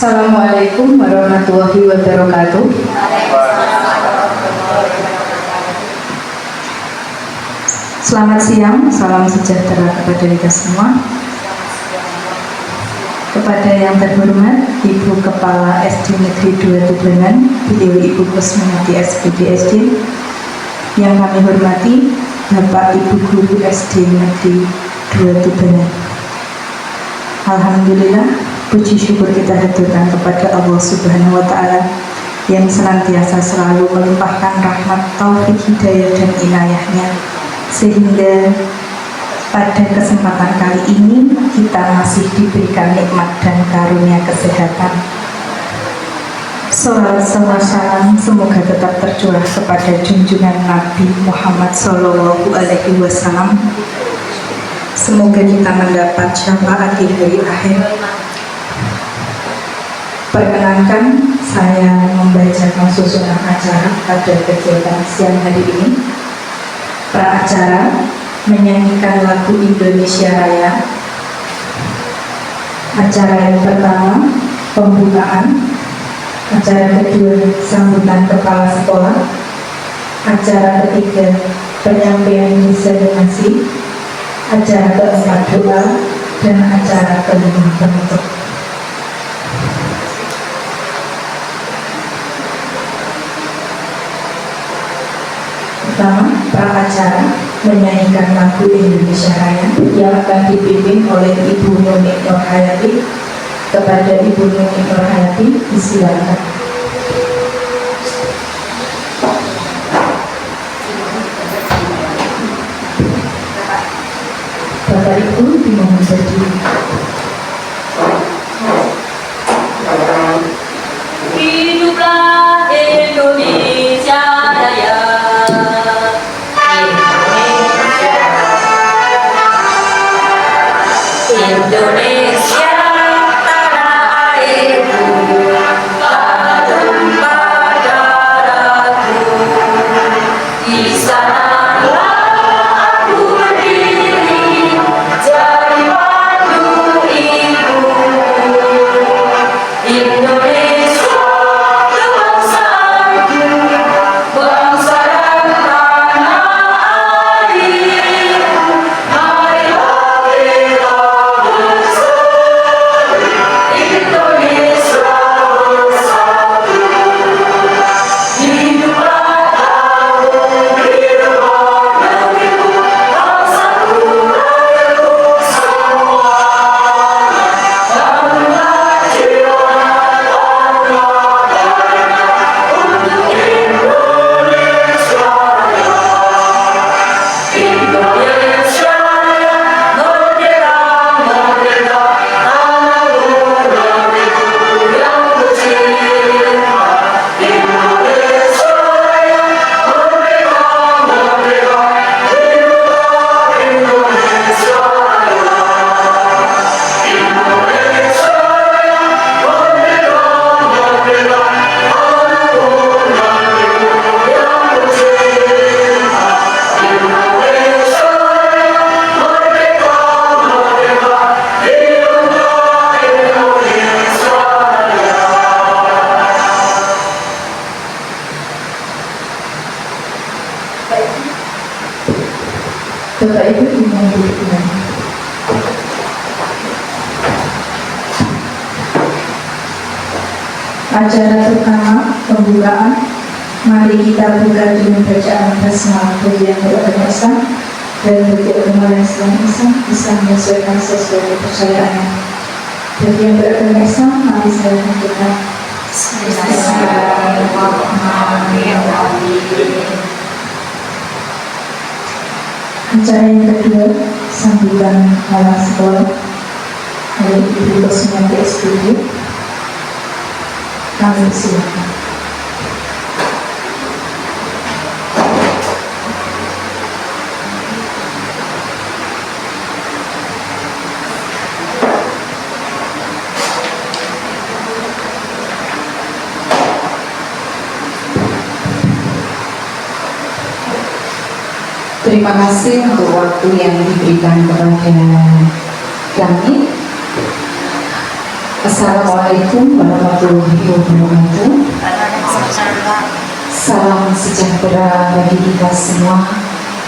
Assalamualaikum warahmatullahi wabarakatuh. Selamat siang, salam sejahtera kepada kita semua. Kepada yang terhormat Ibu Kepala SD Negeri 2 Tubangan, beliau Ibu Kusmiati SPD SD. Yang kami hormati Bapak Ibu Guru SD Negeri 2 Tubangan. Alhamdulillah, puji syukur kita haturkan kepada Allah Subhanahu wa Ta'ala yang senantiasa selalu melimpahkan rahmat, taufik, hidayah dan inayahnya, sehingga pada kesempatan kali ini kita masih diberikan nikmat dan karunia kesehatan. Salawat serta salam semoga tetap tercurah kepada junjungan Nabi Muhammad SAW. Semoga kita mendapat syafaat di hari akhir. Perkenankan saya membacakan susunan acara pada kegiatan siang hari ini. Pra-acara menyanyikan lagu Indonesia Raya. Acara yang pertama pembukaan, acara kedua sambutan kepala sekolah, acara ketiga penyampaian disertasi, acara keempat doa, dan acara kelima penutup. Pertama, pra-acara menyanyikan lagu Indonesia Raya yang akan dipimpin oleh Ibu Nuni Nurhayati. Kepada Ibu Nuni Nurhayati, disilakan. Bapak Ibu dimohon berdiri. Hiduplah Indonesia Raya. Indonesia tanah airku, tumpah darahku. Di sanalah aku berdiri, jadi pandu ibu. Indonesia bangsaku, bangsa dan tanah airku. Marilah bela Indonesia bersatu. Hiduplah kaum, hiduplah negeriku, bangsaku, rakyatku semua. Bangunlah jiwa, bangunlah daya untuk Indonesia Raya. Indonesia Raya, merdeka, merdeka, tanahku, negeriku yang kucinta. Indonesia Raya, merdeka, merdeka, hiduplah Indonesia Raya. Indonesia Raya, merdeka, merdeka, tanahku, negeriku yang kucinta. Indonesia Raya, merdeka, merdeka, hiduplah Indonesia Raya. Bapak Ibu dimohon duduk kembali. Acara pertama pembukaan. Mari kita buka dengan bacaan basmalah bagi yang beragama Islam dan bagi agama yang selain Islam bisa menyesuaikan sesuai kepercayaannya. Bagi yang beragama Islam, mari saya lanjutkan. Acara yang kedua, sambutan kepala sekolah oleh Ibu Kusmiati SPD. Kami silakan. Terima kasih untuk waktu yang diberikan kepada kami. Assalamualaikum warahmatullahi warahmatullahi wabarakatuh. Salam sejahtera bagi kita semua.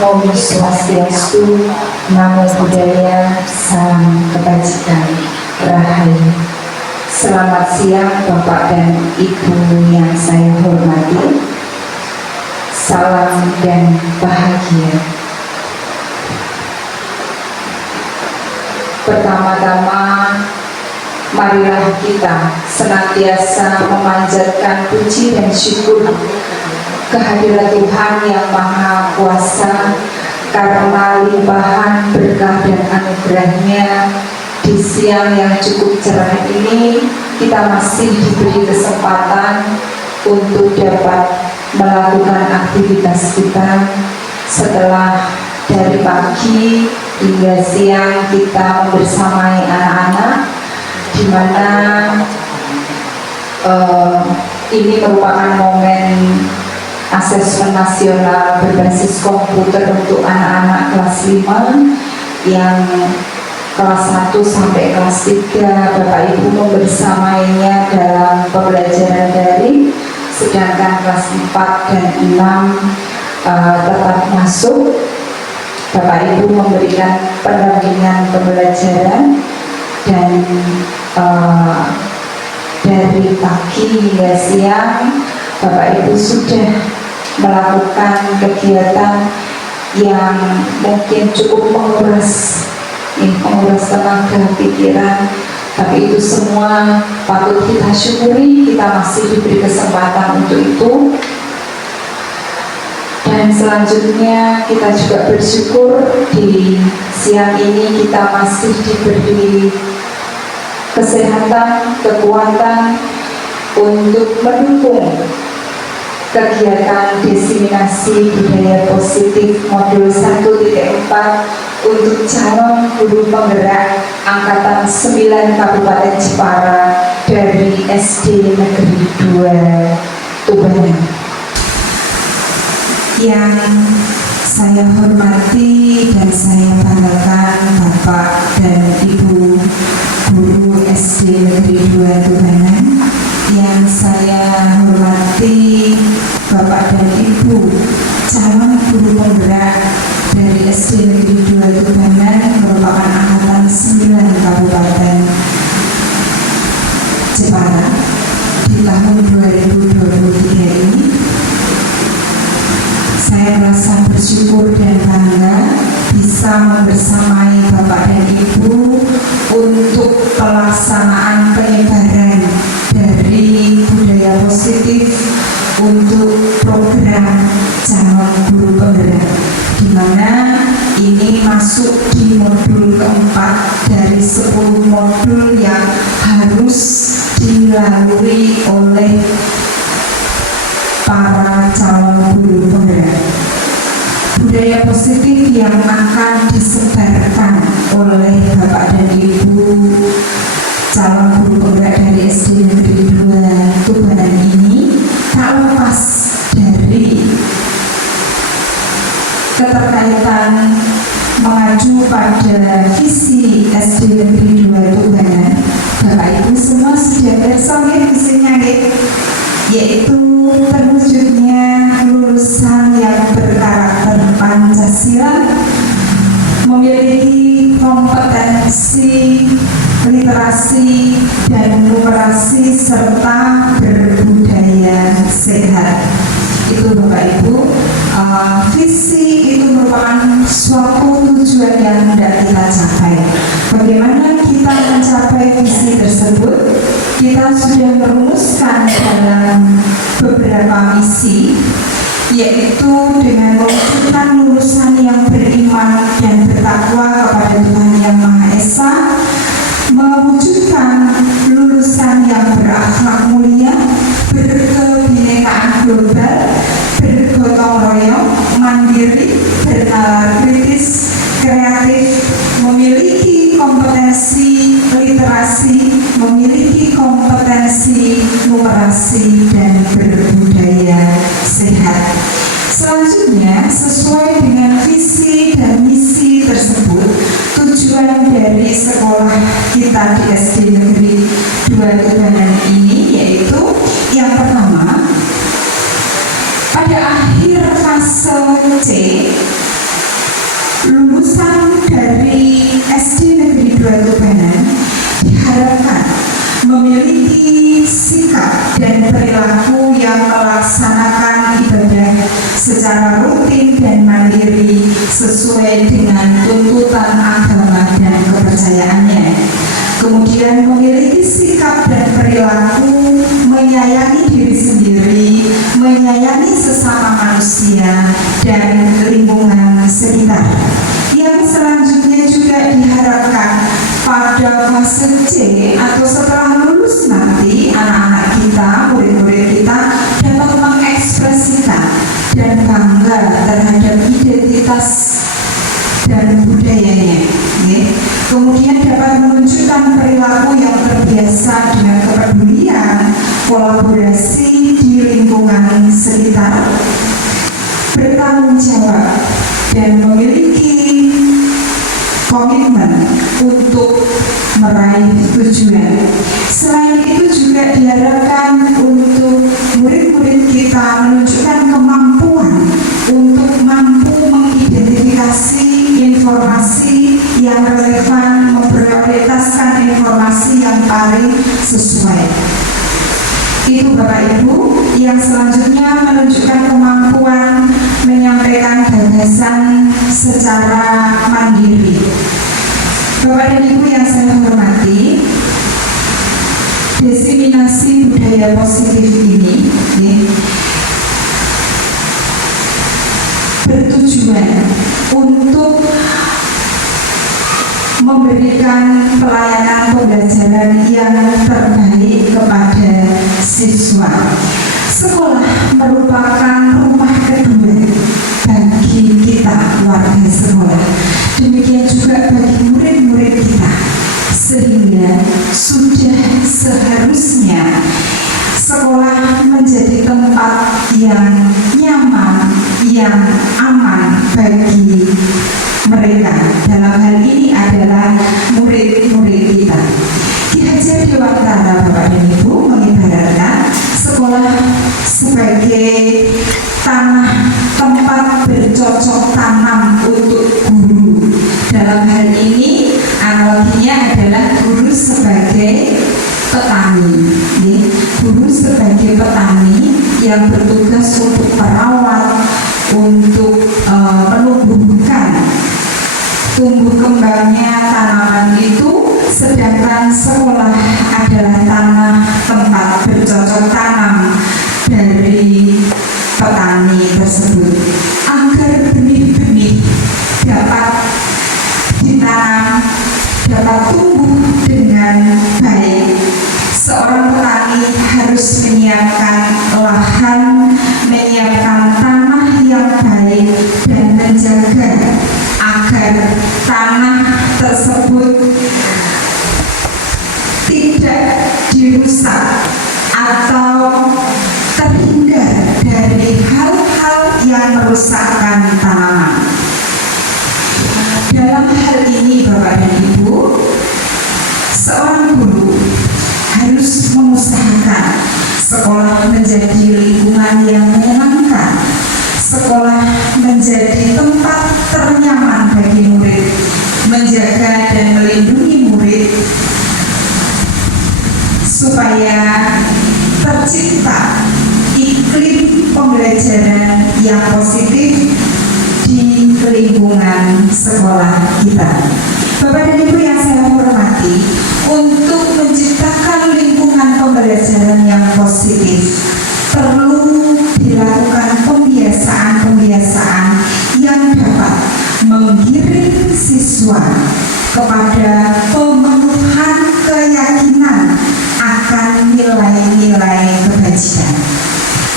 Om Swastiastu, Namo Buddhaya, salam kebajikan, rahayu. Selamat siang Bapak dan Ibu yang saya hormati. Salam dan bahagia. Pertama-tama, marilah kita senantiasa memanjatkan puji dan syukur kehadirat Tuhan yang Maha Kuasa, karena limpahan berkah dan anugerahnya di siang yang cukup cerah ini kita masih diberi kesempatan untuk dapat melakukan aktivitas kita setelah dari pagi hingga siang kita membersamai anak-anak, di mana ini merupakan momen asesmen nasional berbasis komputer untuk anak-anak kelas 5 yang kelas 1 sampai kelas 3 Bapak Ibu membersamainya dalam pembelajaran daring, sedangkan kelas 4 dan 6 tetap masuk. Bapak Ibu memberikan pendampingan pembelajaran dan dari pagi hingga siang Bapak Ibu sudah melakukan kegiatan yang mungkin cukup menguras tenaga pikiran, tapi itu semua patut kita syukuri. Kita masih diberi kesempatan untuk itu. Dan selanjutnya kita juga bersyukur di siang ini kita masih diberi kesehatan, kekuatan untuk mendukung kegiatan diseminasi budaya positif modul 1.4 untuk calon guru penggerak angkatan 9 Kabupaten Jepara dari SD Negeri 2 Tubangan. Yang saya hormati dan saya banggakan Bapak dan Ibu guru SD Negeri 2 Tubangan, yang saya hormati Bapak dan Ibu calon guru penggerak dari SD Negeri 2 Tubangan merupakan angkatan 9 Kabupaten Jepara di tahun 2023 ini. Saya merasa bersyukur dan bangga bisa membersamai Bapak dan Ibu untuk pelaksanaan penyebaran dari budaya positif untuk program calon guru penggerak, di mana ini masuk di modul keempat dari 10 modul yang harus dilalui oleh para calon guru penggerak. Budaya positif yang akan disebarkan oleh Bapak dan Ibu calon guru penggerak dari SD Negeri 2 Tubangan ini tak lepas dari keterkaitan mengacu pada visi SD Negeri 2 Tubangan. Bapak Ibu semua sudah bersama visinya, yaitu terwujudnya lulusan yang berkarakter Pancasila, memiliki kompetensi literasi dan numerasi serta berbudaya sehat. Itu Bapak Ibu, visi itu merupakan suatu tujuan yang hendak kita capai. Bagaimana kita mencapai visi tersebut? Kita sudah merumuskan dalam beberapa misi, yaitu dengan mewujudkan lulusan yang beriman dan bertakwa kepada Tuhan Yang Maha Esa, mewujudkan lulusan yang berakhlak mulia, berkebinekaan global, bergotong royong, mandiri, bernalar kritis, kreatif, memiliki kompetensi literasi, memiliki kompetensi numerasi dan berbudaya sehat. Selanjutnya, sesuai dengan visi dan misi tersebut, tujuan dari sekolah kita di SD Negeri 2 Tubangan ini yaitu memiliki sikap dan perilaku yang melaksanakan ibadah secara rutin dan mandiri sesuai dengan tuntutan agama dan kepercayaannya. Kemudian memiliki sikap dan perilaku menyayangi diri sendiri, menyayangi sesama manusia dan lingkungan sekitar. Yang selanjutnya juga diharapkan pada fase C atau setelah lulus nanti anak-anak kita, murid-murid kita dapat mengekspresikan dan bangga terhadap identitas dan budayanya. Kemudian dapat menunjukkan perilaku yang terbiasa dengan kepedulian, kolaborasi di lingkungan sekitar, bertanggung jawab dan memiliki komitmen untuk meraih tujuan. Selain itu juga diharapkan untuk murid-murid kita menunjukkan kemampuan untuk mampu mengidentifikasi informasi yang relevan, memprioritaskan informasi yang paling sesuai. Itu Bapak Ibu. Yang selanjutnya menunjukkan kemampuan menyampaikan gagasan secara mandiri. Bapak dan Ibu yang saya hormati, diseminasi budaya positif ini bertujuan untuk memberikan pelayanan pembelajaran yang terbaik kepada siswa. Sekolah merupakan rumah kedua bagi kita warga sekolah. Demikian juga bagi murid-murid kita. Sehingga sudah seharusnya sekolah menjadi tempat yang nyaman, yang aman bagi mereka. Dalam hal ini adalah murid-murid kita. Ki Hajar Dewantara Bapak dan Ibu mengibaratkan sekolah sebagai tanah tempat bercocok tanam untuk guru. Dalam hal ini analoginya adalah guru sebagai petani. Guru sebagai petani yang bertugas untuk merawat, untuk menumbuhkan tumbuh kembangnya tanaman itu, sedangkan sekolah adalah tanah tempat bercocok tanam dari petani tersebut agar benih-benih dapat ditanam, dapat tumbuh dengan baik. Seorang petani harus menyiapkan lahan, menyiapkan tanah yang baik dan menjaga agar tanah tersebut tidak dirusak atau terhindar dari hal-hal yang merusakkan tanaman. Dalam hal ini Bapak dan Ibu, seorang guru harus mengusahakan sekolah menjadi lingkungan yang menyenangkan, sekolah menjadi tempat ternyaman bagi murid, menjaga dan melindungi murid supaya tercipta iklim pembelajaran yang positif di lingkungan sekolah kita. Bapak dan Ibu yang saya hormati, untuk menciptakan lingkungan pembelajaran yang positif perlu dilakukan pembiasaan-pembiasaan yang dapat menggiring siswa kepada pemenuhan keyakinan akan nilai-nilai kebajikan.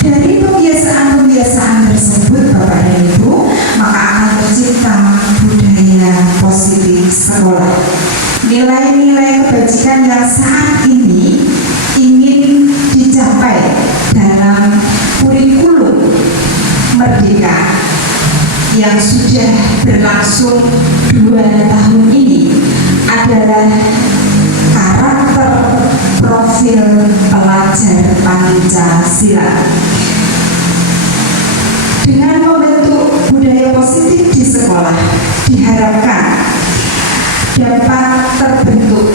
Dari pembiasaan-pembiasaan tersebut Bapak dan Ibu, maka akan tercipta budaya positif sekolah. Nilai-nilai kebajikan yang saat ini ingin dicapai dalam kurikulum Merdeka yang sudah berlangsung 2 tahun ini adalah karakter profil pelajar Pancasila. Dengan membentuk budaya positif di sekolah, diharapkan dapat terbentuk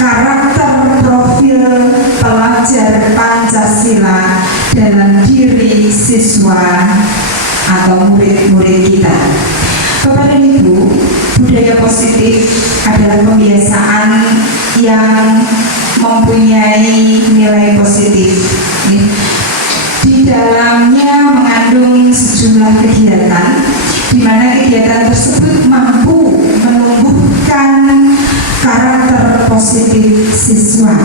karakter profil pelajar Pancasila dalam diri siswa atau murid-murid kita. Bapak dan Ibu, budaya positif adalah kebiasaan yang mempunyai nilai positif. Di dalamnya mengandung sejumlah kegiatan, di mana kegiatan tersebut mampu menumbuhkan karakter positif siswa.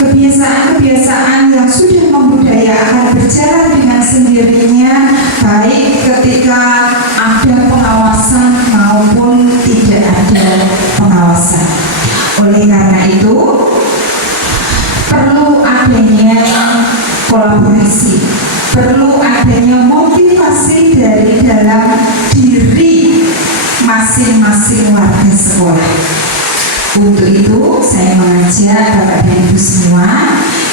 Kebiasaan-kebiasaan yang sudah membudaya akan berjalan dengan sendirinya, baik ketika ada pengawasan maupun tidak ada pengawasan. Oleh karena itu, perlu adanya kolaborasi, perlu adanya motivasi dari dalam diri masing-masing warga sekolah. Untuk itu, saya mengajak Bapak dan Ibu semua,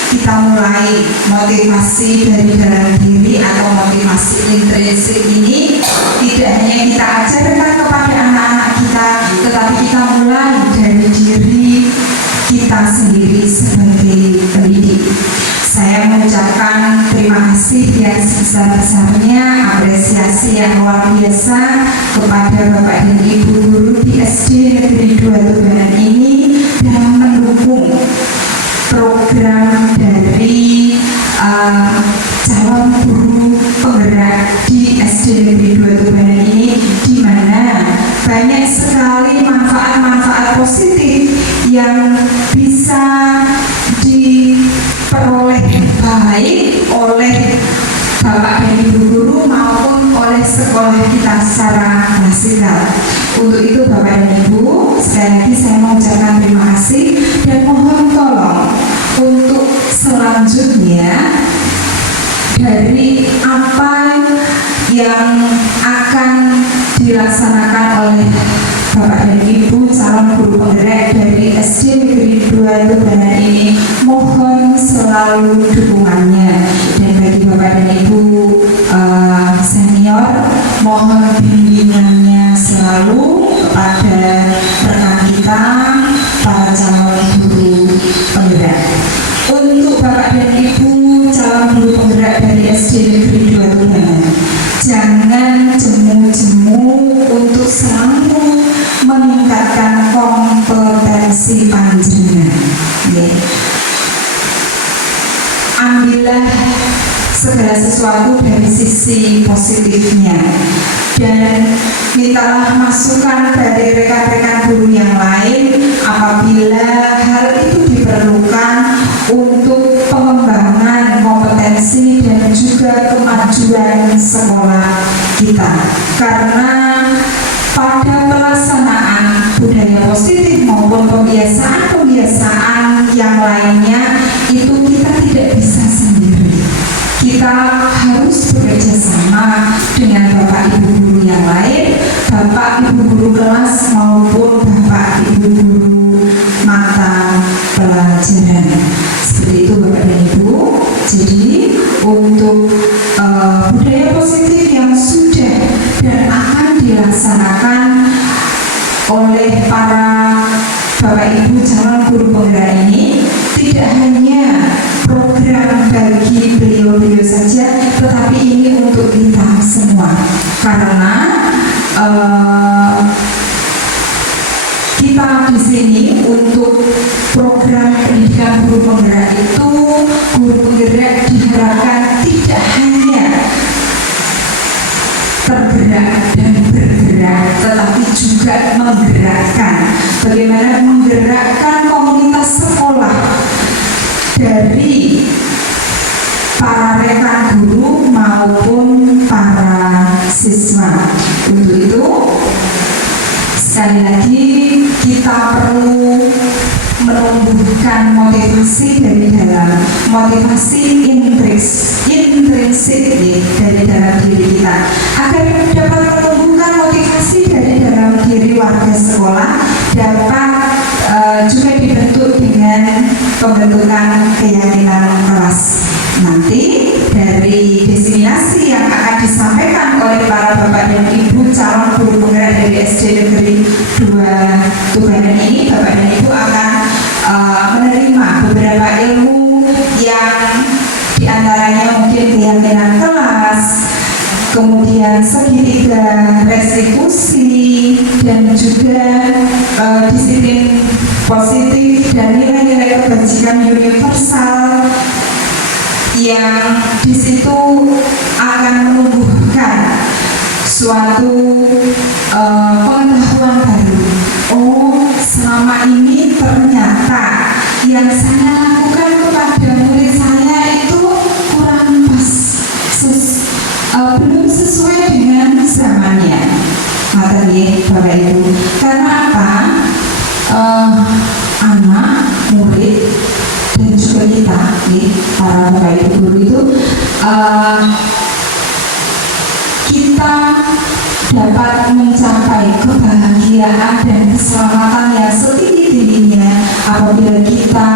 kita mulai motivasi dari dalam diri atau motivasi intrinsik ini tidak hanya kita ajarkan kepada anak-anak kita, tetapi kita mulai dari diri kita sendiri sebagai pendidik. Saya mengucapkan terima kasih yang sebesar-besarnya, apresiasi yang luar biasa kepada Bapak dan Ibu guru di SD Negeri 2 Tubaran ini dalam mendukung program dari calon guru penggerak di SD Negeri 2 Tubaran ini, di mana banyak sekali manfaat-manfaat positif yang bisa diperoleh baik oleh Bapak dan Ibu guru maupun oleh sekolah kita secara nasional. Untuk itu Bapak dan Ibu, sekali lagi saya mengucapkan terima kasih dan mohon tolong untuk selanjutnya dari apa yang akan dilaksanakan oleh Bapak dan Ibu calon guru penggerak dari SD Negeri 2 Tubaran ini, mohon selalu dukungannya. Dan bagi Bapak dan Ibu senior, mohon bimbingannya selalu kepada rekan kita para calon guru penggerak. Untuk Bapak dan Ibu calon guru penggerak dari SD Negeri 2 Tubaran, jangan jemu-jemu untuk selalu meningkatkan kompetensi panjenengan. Ambillah segala sesuatu dari sisi positifnya dan mintalah masukan dari rekan-rekan guru yang lain apabila hal itu diperlukan untuk pengembangan kompetensi dan juga kemajuan sekolah kita. Karena pada pelaksanaan budaya positif maupun kebiasaan-kebiasaan yang lainnya itu kita tidak bisa sendiri. Kita harus bekerja sama dengan Bapak Ibu guru yang lain, Bapak Ibu guru kelas maupun Bapak Ibu guru mata pelajaran. Seperti itu Bapak dan Ibu. Jadi untuk budaya positif yang sudah dan akan dilaksanakan oleh para Bapak Ibu calon guru penggerak ini tidak hanya program bagi beliau-beliau saja, tetapi ini untuk kita semua. Karena kita di sini untuk program pendidikan guru penggerak itu, guru penggerak diharapkan tidak hanya tergerak dan bergerak, tetapi juga menggerakkan. Bagaimana menggerakkan komunitas sekolah dari para rekan guru maupun para siswa. Untuk itu, sekali lagi kita perlu menumbuhkan motivasi dari dalam, motivasi intrinsik dari dalam diri kita, agar dapat menumbuhkan motivasi dari dalam diri warga sekolah, dapat juga dibentuk dengan pembentukan keyakinan kelas. Nanti dari diseminasi yang akan disampaikan oleh para Bapak dan Ibu calon guru penggerak dari SD Negeri 2 Tubaran ini, Bapak dan Ibu akan kemudian segitiga restitusi, dan juga disiplin positif dan nilai-nilai kebajikan universal yang di situ akan menumbuhkan suatu pengetahuan baru. Oh, selama ini ternyata yang saya lakukan kepada murid saya itu kurang pas, belum sesuai dengan zamannya. Kata Bapak Ibu. Karena apa? Anak, murid, dan juga kita, para Bapak Ibu guru itu, kita dapat mencapai kebahagiaan dan keselamatan yang setinggi-tingginya apabila kita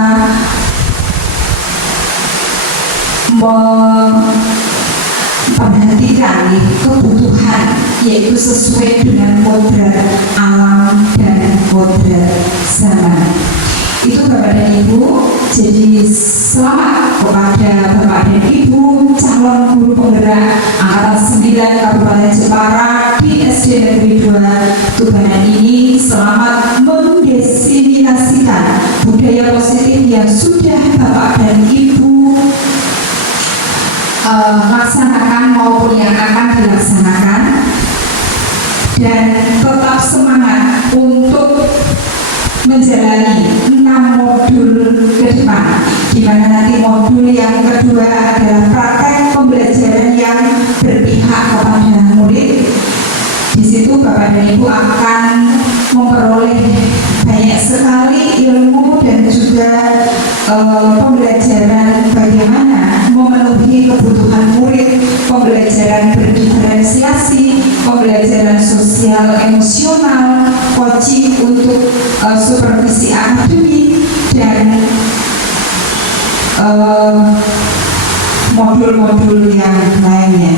memperhatikan kebutuhan, yaitu sesuai dengan kodrat alam dan kodrat zaman. Itu Bapak dan Ibu. Jadi selamat kepada Bapak dan Ibu calon guru penggerak angkatan 9 Kabupaten Jepara di SD Negeri 2 Tubanan ini. Selamat mendesimilasikan budaya positif yang sudah Bapak dan Ibu laksanakan maupun yang akan dilaksanakan, dan tetap semangat untuk menjalani 6 modul ke depan, di mana nanti modul yang kedua adalah praktek pembelajaran yang berpihak kepada murid. Di situ Bapak dan Ibu akan memperoleh banyak sekali ilmu dan juga pembelajaran bagaimana memenuhi kebutuhan murid, pembelajaran berdiferensiasi, pembelajaran sosial emosional, coaching untuk supervisi akademik, dan modul-modul yang lainnya.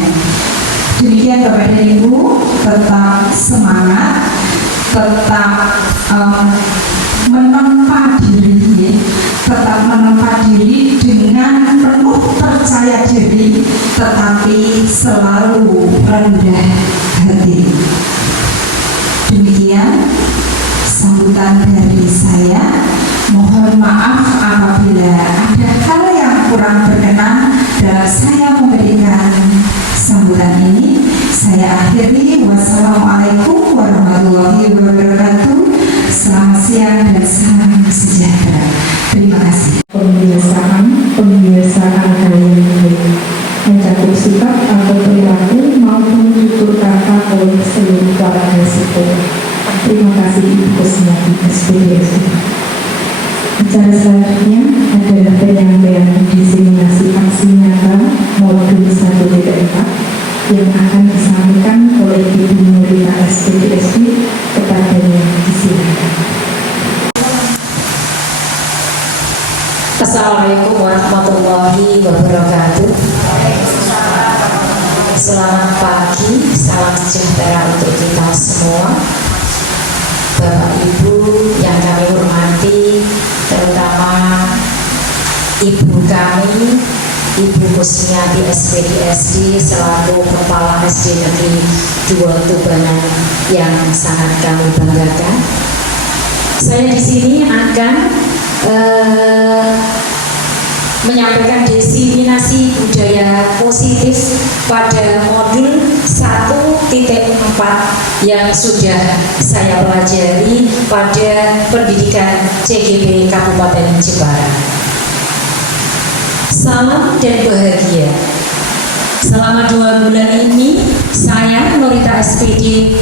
Demikian Bapak dan Ibu, tetap semangat, tetap menempa diri, dengan penuh percaya diri, tetapi selalu rendah hati. Demikian sambutan dari saya. Mohon maaf apabila ada hal yang kurang berkenan dalam saya memberikan sambutan ini. Saya akhiri. Wassalamualaikum warahmatullahi wabarakatuh. Selamat siang dan salam sejahtera. Terima kasih. Pembiasaan hal yang baik, mencakup sifat atau perilaku maupun tutur kata oleh seluruh warga sipil. Terima kasih Ibu Kusmiati SPDSD. Acara selanjutnya adalah penyampaian diseminasi aksi nyata modul 1.4 yang akan disampaikan oleh Ibu Nurina SPDSD. Kepadanya disilakan. Assalamualaikum warahmatullahi wabarakatuh. Selamat pagi, salam sejahtera untuk kita semua. Bapak Ibu yang kami hormati, terutama Ibu kami, Ibu Kusmiati SPDSD selaku Kepala SD Negeri 2 Tubanan yang sangat kami banggakan. Saya di sini akan menyampaikan diseminasi budaya positif pada modul 1.4 yang sudah saya pelajari pada pendidikan CGP Kabupaten Jepara. Salam dan bahagia. Selama 2 bulan ini, saya Nurita SPD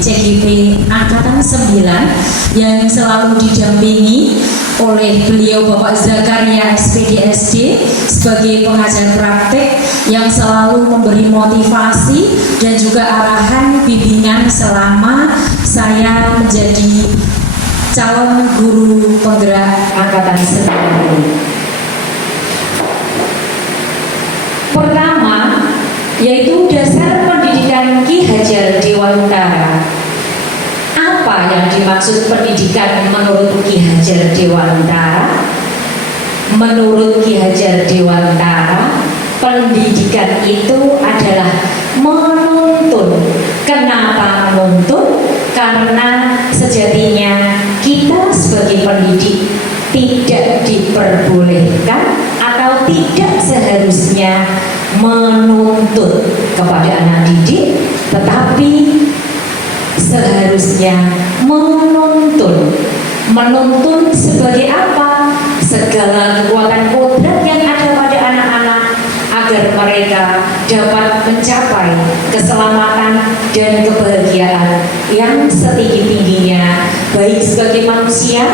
CGP Angkatan 9 yang selalu didampingi oleh beliau Bapak Zakaria SPDSD sebagai pengajar praktek yang selalu memberi motivasi dan juga arahan bimbingan selama saya menjadi calon guru penggerak Angkatan 9. Pertama, yaitu dasar pendidikan Ki Hajar Dewantara. Apa yang dimaksud pendidikan menurut Ki Hajar Dewantara? Menurut Ki Hajar Dewantara, pendidikan itu adalah menuntut semata menuntut, karena sejatinya kita sebagai pendidik tidak diperbolehkan atau tidak seharusnya menuntut kepada anak didik, tetapi seharusnya menuntun. Menuntun sebagai apa? Segala kekuatan kodrat yang ada pada anak-anak agar mereka dapat mencapai keselamatan dan kebahagiaan yang setinggi-tingginya, baik sebagai manusia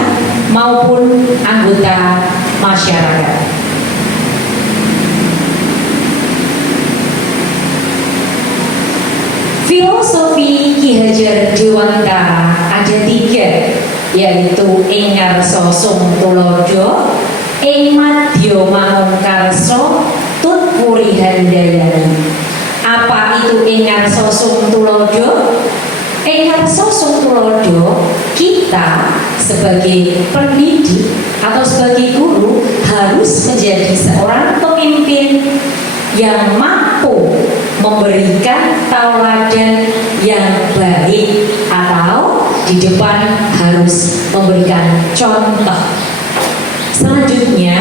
maupun anggota masyarakat. Filosofi Ki Hajar Dewantara ada 3, yaitu ing ngarsa sung tulodo, ing madya mangunkarsa, tut puri handayani. Apa itu ing ngarsa sung tulodo? Ing ngarsa sung tulodo, kita sebagai pendidik atau sebagai guru harus menjadi seorang pemimpin yang mampu memberikan tauladan yang baik, atau di depan harus memberikan contoh. Selanjutnya,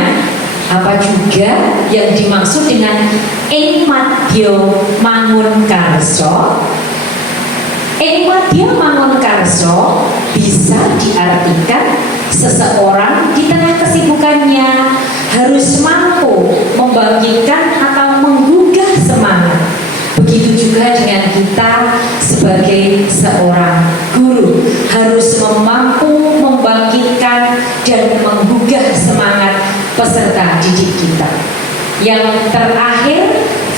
apa juga yang dimaksud dengan ing madya mangunkarsa? Ing madya mangunkarsa bisa diartikan seseorang di tengah kesibukannya harus mampu membangkitkan atau menggugah semangat. Begitu juga dengan kita sebagai seorang guru harus mampu membangkitkan dan menggugah semangat peserta didik kita. Yang terakhir,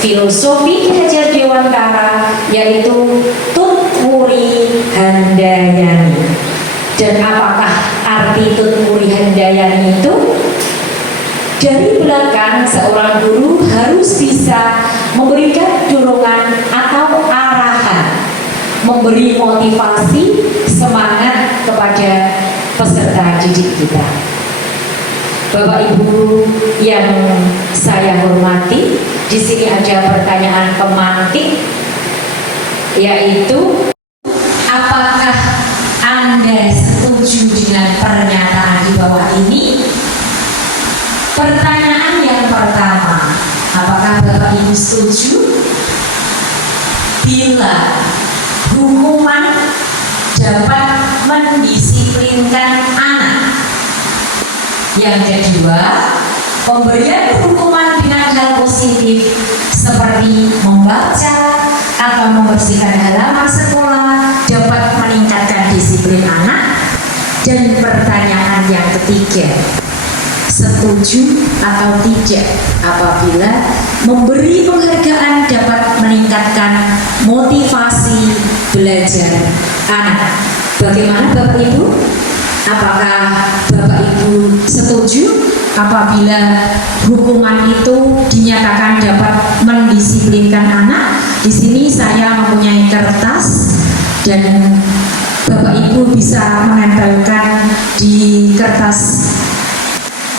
filosofi Ki Hajar Dewantara yaitu tut puri handayani. Dan apakah arti tut puri handayani itu? Dari belakang, seorang guru harus bisa memberikan dorongan atau arahan, memberi motivasi, semangat kepada peserta didik kita. Bapak Ibu yang saya hormati, di sini ada pertanyaan pemantik, yaitu apakah Anda setuju dengan pernyataan di bawah ini? Pertanyaan yang pertama, apakah Bapak Ibu setuju bila hukuman dapat mendisiplinkan anak? Yang kedua, pemberian hukuman dengan hal positif seperti membaca atau membersihkan halaman sekolah dapat meningkatkan disiplin anak. Dan pertanyaan yang ketiga, setuju atau tidak apabila memberi penghargaan dapat meningkatkan motivasi belajar anak? Bagaimana Bapak Ibu? Apakah Bapak Ibu setuju apabila hukuman itu dinyatakan dapat mendisiplinkan anak? Di sini saya mempunyai kertas dan Bapak Ibu bisa menempelkan di kertas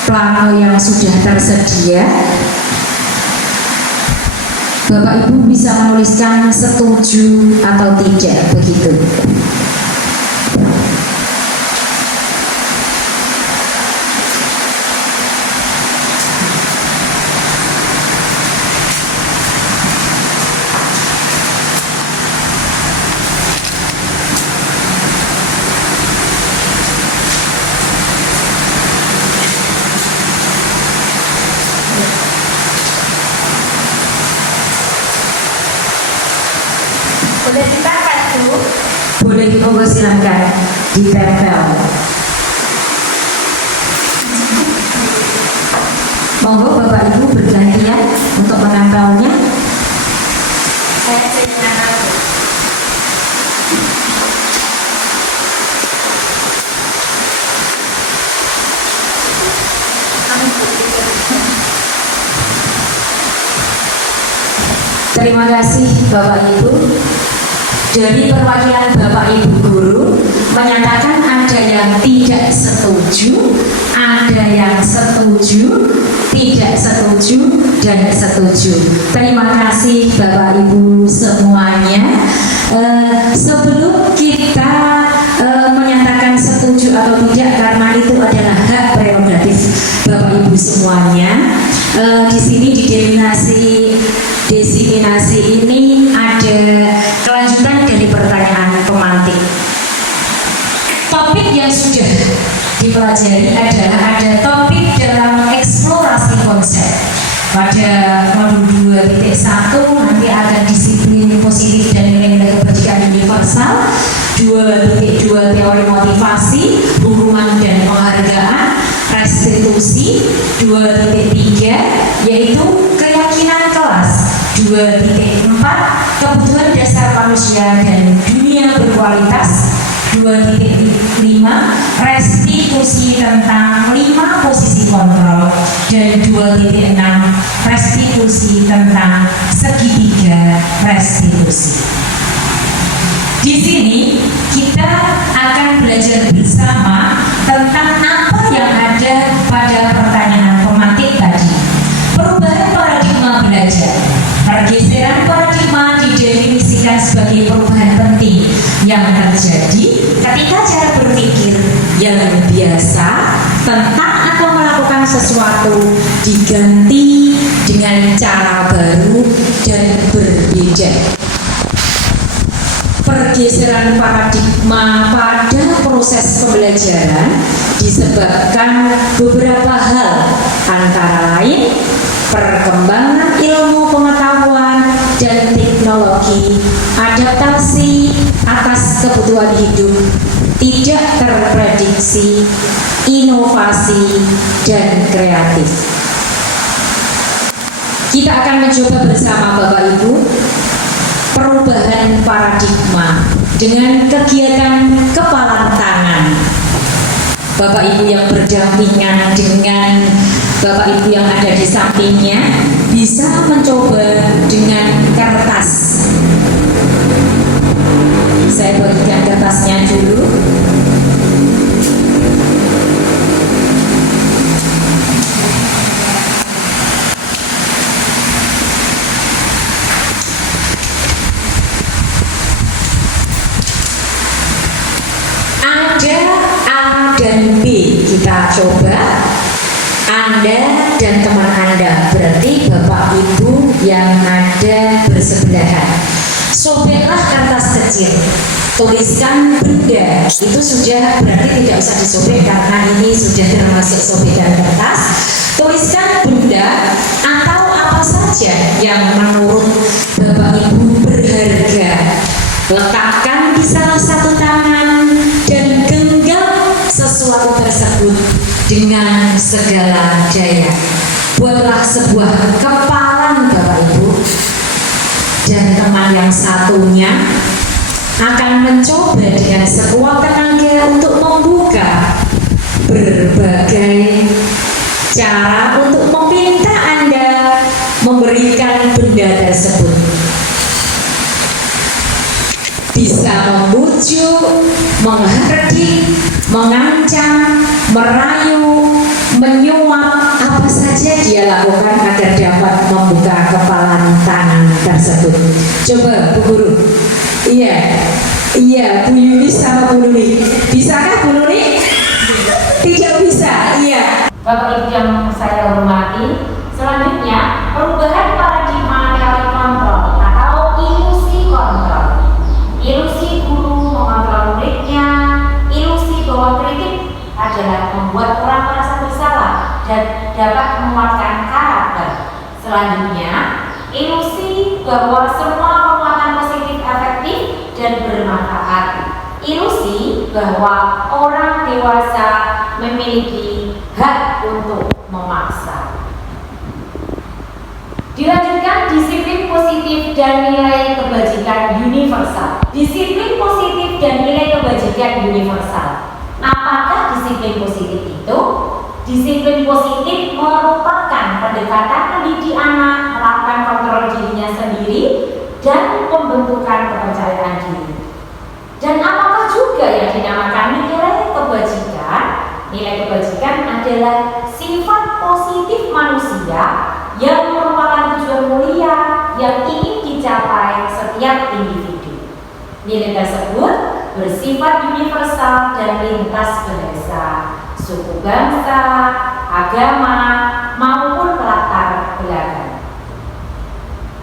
plano yang sudah tersedia. Bapak Ibu bisa menuliskan setuju atau tidak, begitu. Boleh ditempel, Bu? Boleh, monggo silahkan ditempel. Monggo Bapak Ibu bergantian untuk menempelnya. Saya sering nempel, Bu. Terima kasih Bapak Ibu. Dari perwakilan Bapak Ibu guru menyatakan ada yang tidak setuju, ada yang setuju, tidak setuju, dan setuju. Terima kasih Bapak Ibu semuanya. Sebelum kita menyatakan setuju atau tidak, karena itu adalah hak prerogatif Bapak Ibu semuanya, di sini di desiminasi ini ada kelanjutan dari pertanyaan pemantik. Topik yang sudah dipelajari adalah ada topik dalam eksplorasi konsep. Pada modul 2.1 nanti akan disiplin positif dan nilai-nilai kebajikan universal, 2.2 teori motivasi, hukuman dan penghargaan, restitusi, 2.3 yaitu keyakinan kelas, 2.4 kebutuhan dasar manusia dan dunia berkualitas, 2.5 restitusi tentang 5 posisi kontrol, dan 2.6 restitusi tentang segitiga restitusi. Di sini kita akan belajar bersama tentang apa yang ada pada pertanyaan pemantik tadi. Perubahan paradigma belajar. Pergeseran paradigma didefinisikan sebagai perubahan penting yang terjadi ketika cara berpikir yang biasa tentang atau melakukan sesuatu diganti dengan cara baru dan berbeda. Pergeseran paradigma pada proses pembelajaran disebabkan beberapa hal, antara lain perkembangan ilmu pengetahuan dan teknologi, adaptasi atas kebutuhan hidup, tidak terprediksi, inovasi, dan kreatif. Kita akan mencoba bersama Bapak Ibu perubahan paradigma dengan kegiatan kepalan tangan. Bapak Ibu yang berdampingan dengan Bapak Ibu yang ada di sampingnya bisa mencoba dengan kertas. Saya bagikan kertasnya dulu. Ada A dan B, kita coba. Anda dan teman Anda, berarti Bapak Ibu yang ada bersebelahan. Sobeklah kertas kecil, tuliskan benda. Itu sudah berarti tidak usah disobek karena ini sudah termasuk sobekan kertas. Tuliskan benda atau apa saja yang menurut Bapak Ibu berharga. Letakkan di salah satu tangan dan genggam sesuatu tersebut dengan segala daya. Buatlah sebuah kepalan Bapak Ibu, dan teman yang satunya akan mencoba dengan sekuat tenaga untuk membuka berbagai cara untuk meminta Anda memberikan benda tersebut. Bisa membujuk, menghardik, mengancam, merayu, menyuap, apa saja dia lakukan agar dapat membuka kepalan tangan tersebut. Coba Bu Guru. Iya, Bu Yuni sama Bu Nuni. Bisakah Bu Nuni? Tidak bisa, iya. Bapak Ibu yang saya hormati, selanjutnya perubahan paradigma teori kontrol atau ilusi kontrol. Ilusi guru mengontrol muridnya, ilusi bahwa kritik adalah membuat orang merasa bersalah dan dapat menguatkan karakter. Selanjutnya, ilusi bahwa semua penguatan positif efektif dan bermanfaat. Ilusi bahwa orang dewasa memiliki hak untuk memaksa. Dilanjutkan disiplin positif dan nilai kebajikan universal. Disiplin positif dan nilai kebajikan universal. Apakah disiplin positif itu? Disiplin positif merupakan pendekatan mendidik anak melakukan kontrol dirinya sendiri dan pembentukan kepercayaan diri. Dan apakah juga yang dinamakan nilai kebajikan? Nilai kebajikan adalah sifat positif manusia yang merupakan tujuan mulia yang ingin dicapai setiap individu. Nilai tersebut bersifat universal dan lintas bahasa, suku bangsa, agama, maupun latar belakang.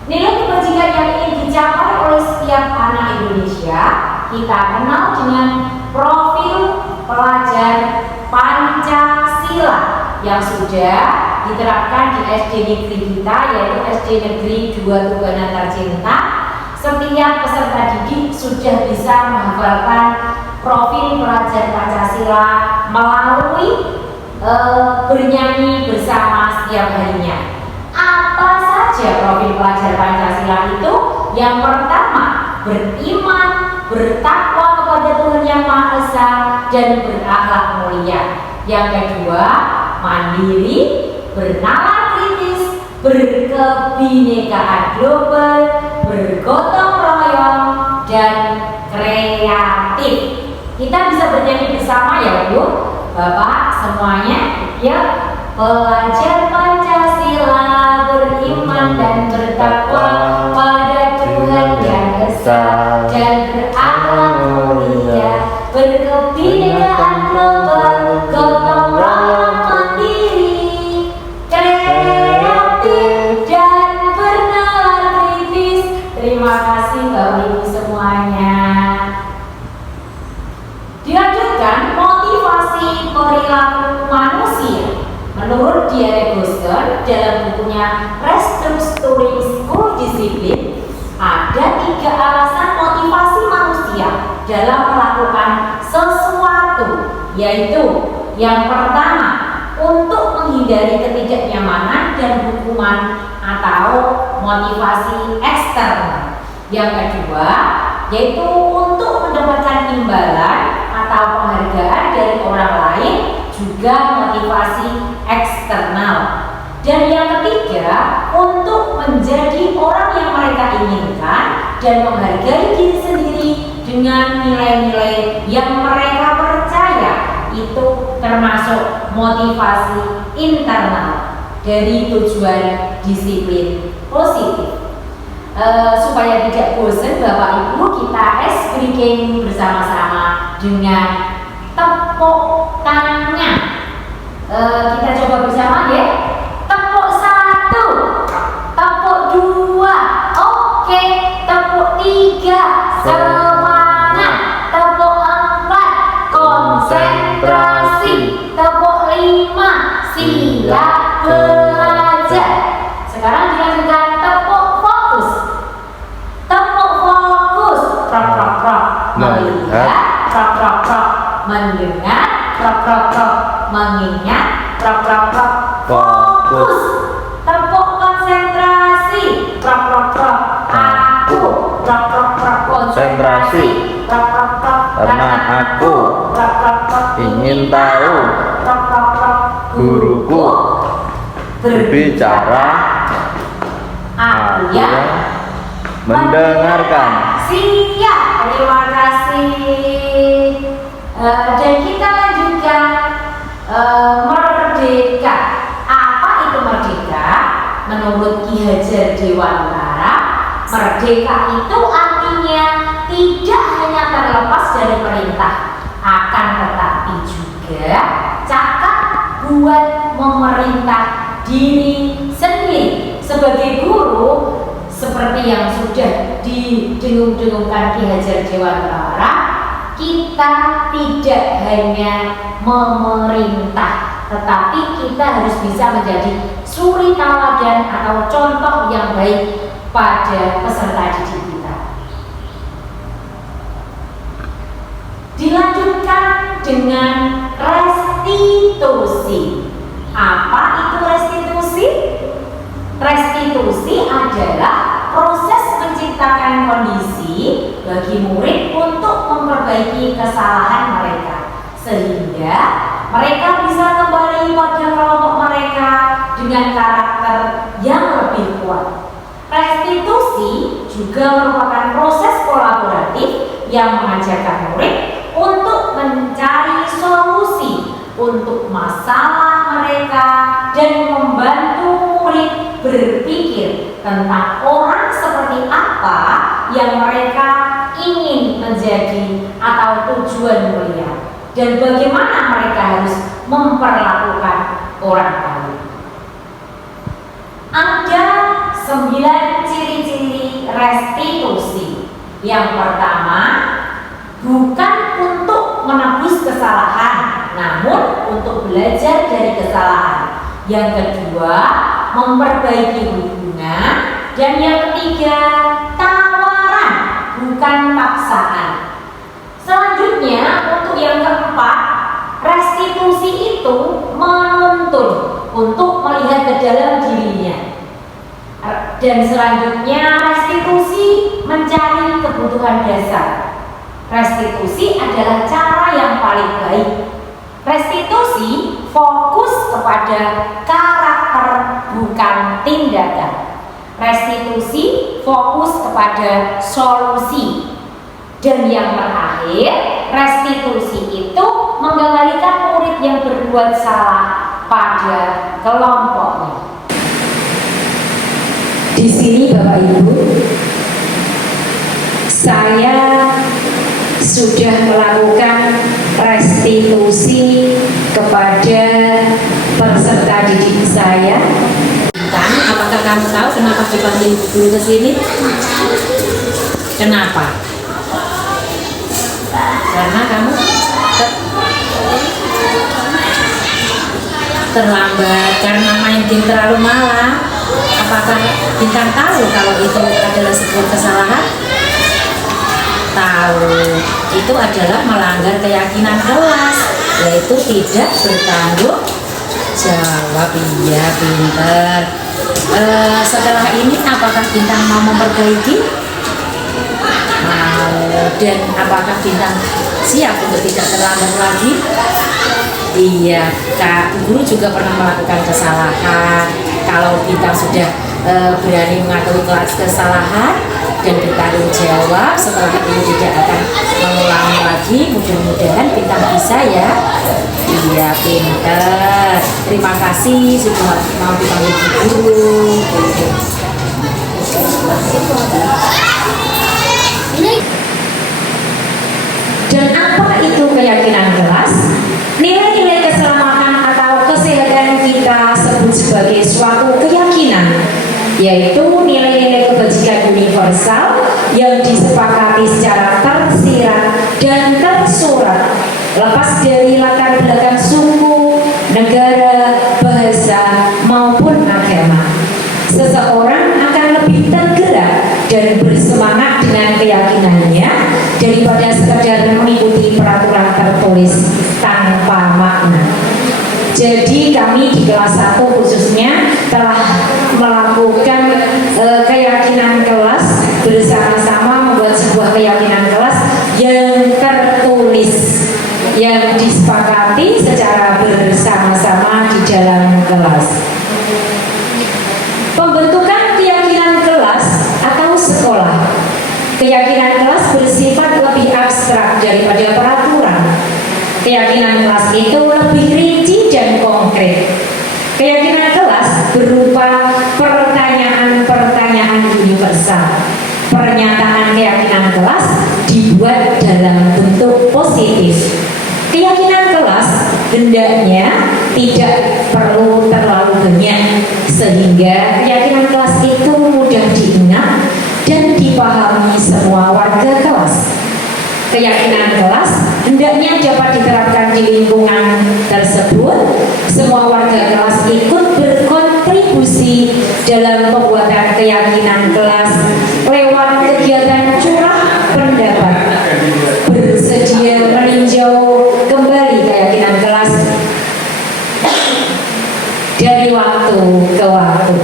Nilai kebajikan yang ingin dicapai oleh setiap anak Indonesia kita kenal dengan profil pelajar Pancasila yang sudah diterapkan di SD negeri kita, yaitu SD Negeri 2 Tubanan Tercinta. Setiap peserta didik sudah bisa menghafalkan profil pelajar Pancasila melalui bernyanyi bersama setiap harinya. Apa saja profil pelajar Pancasila itu? Yang pertama, beriman, bertakwa kepada Tuhan Yang Maha Esa, dan berakhlak mulia. Yang kedua, mandiri, bernalar kritis, berkebinekaan global, bergotong royong, dan kreatif. Kita bisa bernyanyi bersama ya Bu, Bapak semuanya. Ya, pelajar Pancasila beriman dan bertakwa pada Tuhan Yang Esa dan berakhlak mulia, berkebinekaan global, gotong royong, mandiri, kreatif, dan bernalar kritis. Terima kasih Bapak Ibu semuanya. Dilanjutkan, motivasi perilaku manusia. Menurut Diane Boston dalam bukunya Restructuring School Discipline, ada 3 alasan motivasi manusia dalam melakukan sesuatu, yaitu yang pertama, untuk menghindari ketidaknyamanan dan hukuman atau motivasi eksternal. Yang kedua, yaitu untuk mendapatkan imbalan atau penghargaan dari orang lain, juga motivasi eksternal. Dan yang ketiga, untuk menjadi orang yang mereka inginkan dan menghargai diri sendiri dengan nilai-nilai yang mereka percaya. Itu termasuk motivasi internal dari tujuan disiplin positif. Supaya tidak bosan Bapak Ibu, kita ice breaking bersama-sama dengan tepuk tangan. Kita coba bersama ya. Tepuk 1, tepuk 2, oke. Tepuk 3, semangat. Tepuk 4, konsentrasi. Tepuk 5, siap belajar. Sekarang dilanjutkan tepuk fokus. Tepuk fokus, prok prok prok, melihat, prok prok prok, mendengar, prok prok prok, mengingat, prok prok prok, fokus. Tepuk konsentrasi, prok prok prok, aku, prok prok prok, konsentrasi, prok prok prok, Karena aku prok prok prok, ingin tahu prok prok prok, guruku berbicara, aku aku ya yang mendengarkan. Siap, terima kasih. Dan kita lanjutkan merdeka. Apa itu merdeka? Menurut Ki Hajar Dewantara, merdeka itu artinya tidak hanya terlepas dari perintah, akan tetapi juga cakap buat memerintah diri sendiri. Sebagai guru, seperti yang sudah didengung-dengungkan Ki Hajar Dewantara, kita tidak hanya memerintah, tetapi kita harus bisa menjadi suri tauladan atau contoh yang baik pada peserta didik kita. Dilanjutkan dengan restitusi. Apa itu restitusi? Restitusi adalah proses menciptakan kondisi bagi murid untuk memperbaiki kesalahan mereka, sehingga mereka bisa kembali pada kelompok mereka dengan karakter yang lebih kuat. Restitusi juga merupakan proses kolaboratif yang mengajarkan murid untuk mencari solusi untuk masalah mereka dan membantu murid berpikir tentang orang seperti apa yang mereka ingin menjadi atau tujuan mulia, dan bagaimana mereka harus memperlakukan orang lain. Ada 9 ciri-ciri restitusi. Yang pertama, bukan untuk menebus kesalahan, namun untuk belajar dari kesalahan. Yang kedua, memperbaiki hubungan. Dan yang ketiga, tawaran, bukan paksaan. Selanjutnya, untuk yang keempat, restitusi itu menuntun untuk melihat ke dalam dirinya. Dan selanjutnya, restitusi mencari kebutuhan dasar. Restitusi adalah cara yang paling baik. Restitusi fokus kepada karakter, bukan tindakan. Restitusi fokus kepada solusi. Dan yang terakhir, restitusi itu menggembalikan murid yang berbuat salah pada kelompoknya. Di sini Bapak Ibu, saya sudah melakukan restitusi kepada peserta didik saya. Apakah kamu tahu kenapa dipanggil guru ke sini? Kenapa? Karena kamu terlambat, karena main game terlalu malam. Apakah Bintang tahu kalau itu adalah sebuah kesalahan? Tahu, itu adalah melanggar keyakinan kelas, yaitu tidak bertanggung jawab. Iya, pinter. Setelah ini apakah Bintang mau memperbaiki? Mau. Dan apakah Bintang siap untuk tidak terlambat lagi? Iya, Kak, guru juga pernah melakukan kesalahan. Kalau Bintang sudah berani mengakui kesalahan dan bertanggung jawab, setelah itu tidak akan mengulangi lagi. Mudah-mudahan Bintang bisa ya. Iya, pinter. Terima kasih sudah mau dipanggil guru. Dan apa itu keyakinan kelas? Nilai-nilai keselamatan atau kesehatan kita sebut sebagai suatu keyakinan, yaitu nilai-nilai kebajikan universal yang disepakati secara tersirat dan tersurat, lepas dari latar belakang suku, negara, bahasa, maupun agama. Seseorang akan lebih tergerak dan bersemangat dengan keyakinannya daripada sekadar mengikuti peraturan tertulis tanpa makna. Jadi kami di kelas 1 khususnya telah melakukan keyakinan kelas bersama-sama, membuat sebuah keyakinan kelas yang tertulis, yang disepakati secara bersama-sama di dalam kelas. Pembentukan keyakinan kelas atau sekolah. Keyakinan kelas bersifat lebih abstrak daripada peraturan. Keyakinan kelas itu lebih rinci dan konkret. Keyakinan kelas berupa pertanyaan-pertanyaan universal. Pernyataan keyakinan kelas dibuat dalam bentuk positif. Keyakinan kelas hendaknya tidak perlu terlalu banyak, sehingga keyakinan kelas itu mudah diingat dan dipahami semua warga kelas. Keyakinan kelas hendaknya dapat diterapkan di lingkungan tersebut. Semua warga kelas ikut berkontribusi dalam pembuatan keyakinan kelas lewat kegiatan curah pendapat, bersedia meninjau kembali keyakinan kelas dari waktu ke waktu.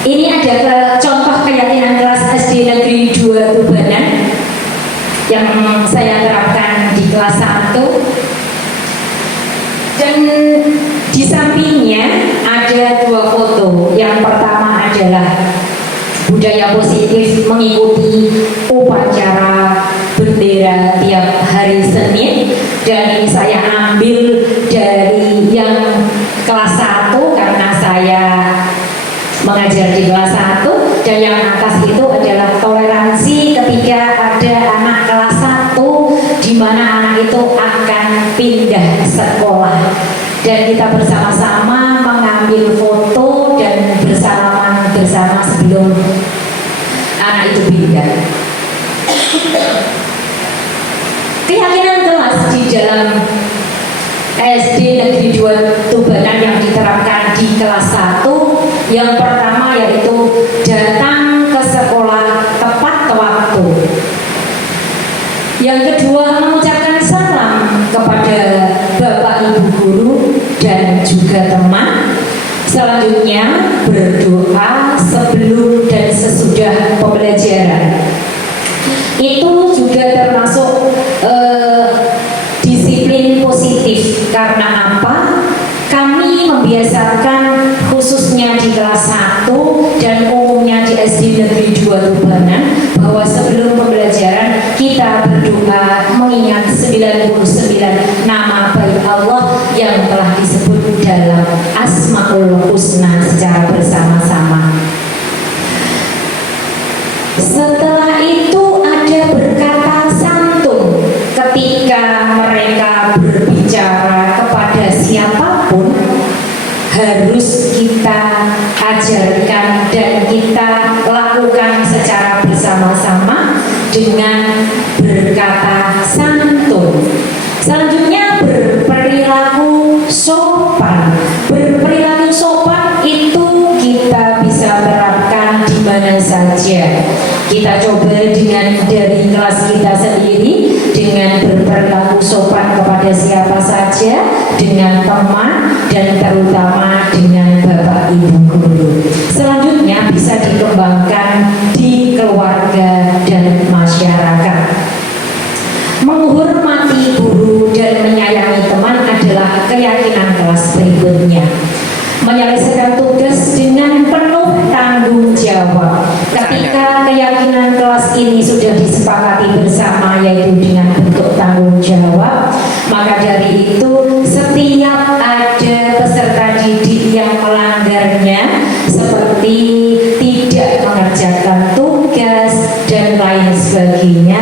Ini ada contoh keyakinan kelas SD Negeri 2 Tubanan yang saya terapkan di kelas 1. Dan di sampingnya ada 2 foto. Yang pertama adalah budaya positif mengikuti upacara bendera tiap hari Senin, dan ini saya ambil dari yang kelas 1 karena saya itu akan pindah sekolah dan kita bersama-sama mengambil foto dan bersalaman bersama sebelum anak itu pindah. Keyakinan kelas di dalam SD Negeri 2 Tubanan yang diterapkan di kelas 1, yang pertama yaitu datang ke sekolah tepat waktu. Yang kedua, mengucapkan salam kepada Bapak Ibu guru dan juga teman. Selanjutnya, berdoa sebelum dan sesudah pembelajaran. Itu juga termasuk disiplin positif. Karena apa? Kami membiasakan khususnya di kelas 1 dan umumnya di SD Negeri 2 Tubanan bahwa sebelum pembelajaran kita berdoa mengingat 99 nama baik Allah yang telah disebut dalam Asmaul Husna secara bersama-sama. Setelah itu ada berkata santun ketika mereka berbicara kepada siapapun, harus kita ajarkan dan kita lakukan secara bersama-sama dengan berkata santun. Selanjutnya, berperilaku sopan. Berperilaku sopan itu kita bisa terapkan di mana saja. Kita coba dengan dari kelas kita sendiri, dengan berperilaku sopan kepada siapa saja, dengan teman, dan terutama dengan Bapak Ibu guru. Selanjutnya bisa dikembangkan di keluarga dan masyarakat. Menghormati guru dan menyayangi teman adalah keyakinan kelas berikutnya. Menyelesaikan tugas dengan penuh tanggung jawab. Ketika keyakinan kelas ini sudah disepakati bersama, yaitu dengan bentuk tanggung jawab, maka dari itu setiap ada peserta didik yang melanggarnya, seperti tidak mengerjakan tugas dan lain sebagainya,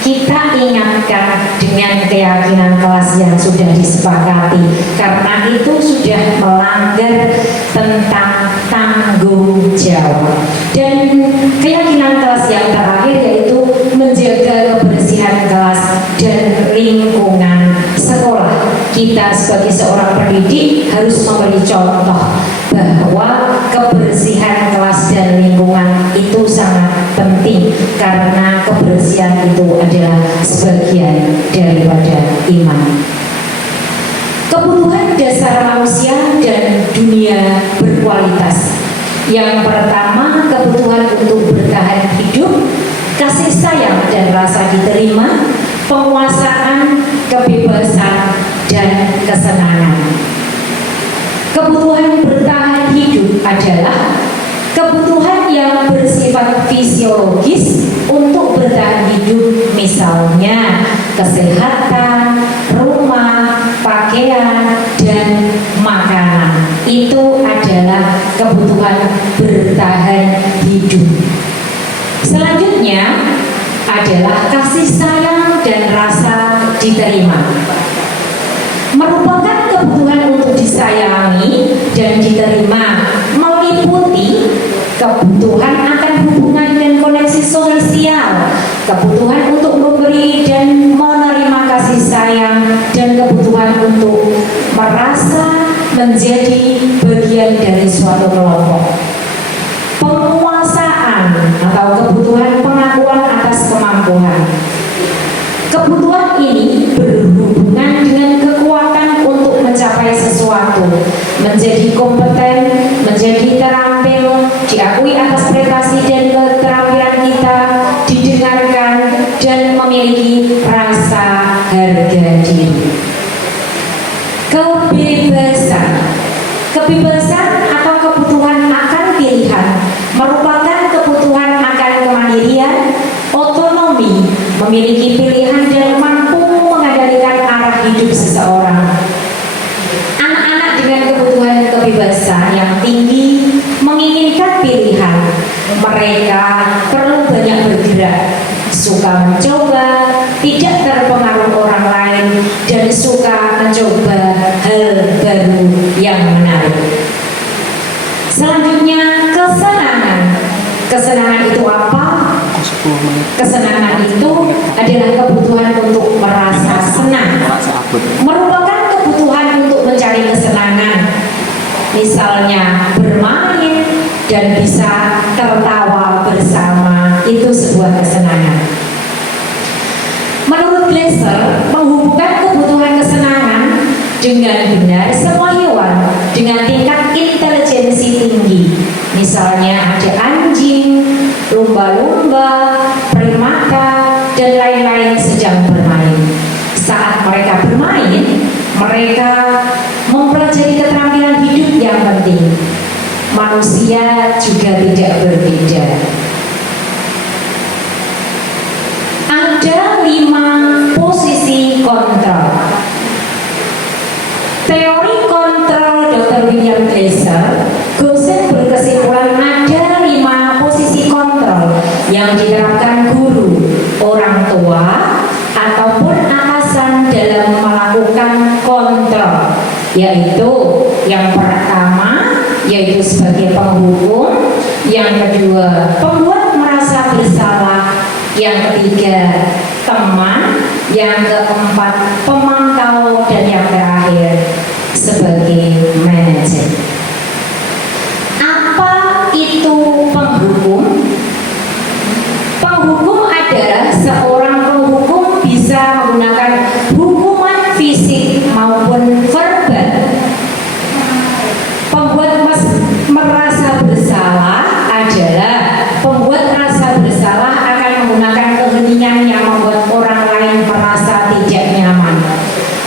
kita ingatkan dengan keyakinan kelas yang sudah disepakati, karena itu sudah melanggar tentang tanggung jawab. Dan keyakinan kelas yang terakhir yaitu menjaga kebersihan kelas dan lingkungan sekolah. Kita sebagai seorang pendidik harus memberi contoh bahwa kebersihan kelas dan lingkungan itu sangat penting, karena kebersihan itu adalah sebagian daripada iman. Kebutuhan dasar manusia dan dunia berkualitas. Yang pertama, kebutuhan untuk bertahan hidup, kasih sayang dan rasa diterima, penguasaan, kebebasan, dan kesenangan. Kebutuhan bertahan hidup adalah kebutuhan yang bersifat fisiologis untuk bertahan hidup, misalnya kesehatan, rumah, pakaian, dan makanan. Itu adalah kebutuhan bertahan hidup. Selanjutnya adalah kasih sayang dan rasa diterima. Merupakan kebutuhan untuk disayangi dan diterima, meliputi kebutuhan akan hubungan dan koneksi sosial, kebutuhan untuk memberi dan menerima kasih sayang, dan kebutuhan untuk merasa menjadi bagian dari suatu kelompok. Penguasaan atau kebutuhan pengakuan atas kemampuan. Kebutuhan ini berhubungan dengan kekuatan untuk mencapai sesuatu, menjadi kompeten, menjadi terampil, diakui atas prestasi dan keterampilan kita, didengarkan, dan memiliki rasa harga diri. Kebebasan. Kebebasan atau kebutuhan akan pilihan merupakan kebutuhan akan kemandirian, otonomi, memiliki pilihan dan mampu mengendalikan arah hidup seseorang. Anak-anak dengan kebutuhan kebebasan yang tinggi menginginkan pilihan. Mereka perlu banyak bergerak, suka mencoba, tidak terpengaruh orang lain, Kesenangan itu adalah kebutuhan untuk merasa senang, merupakan kebutuhan untuk mencari kesenangan, misalnya bermain dan bisa tertawa bersama, itu sebuah kesenangan. Menurut Glasser, menghubungkan kebutuhan kesenangan dengan benar semua hewan dengan tingkat intelijensi tinggi, misalnya ada anjing, lumba-lumba, primata, dan lain-lain sedang bermain. Saat mereka bermain, mereka mempelajari keterampilan hidup yang penting. Manusia juga tidak berbeda. Ada 5 posisi kontrol. Teori kontrol Dr. William Glasser, Gosen berkesimpulan ada 5 posisi kontrol yang diterapkan guru, orang tua, ataupun atasan dalam melakukan kontrol, yaitu yang pertama yaitu sebagai penghukum, yang kedua pembuat merasa bersalah, yang ketiga teman, yang keempat pemantau, dan yang terakhir sebagai manajer. Apa itu penghukum? Penghukum adalah seorang penghukum bisa menggunakan hukuman fisik maupun verbal. Pembuat merasa bersalah adalah pembuat merasa bersalah akan menggunakan keheningan yang membuat orang lain merasa tidak nyaman,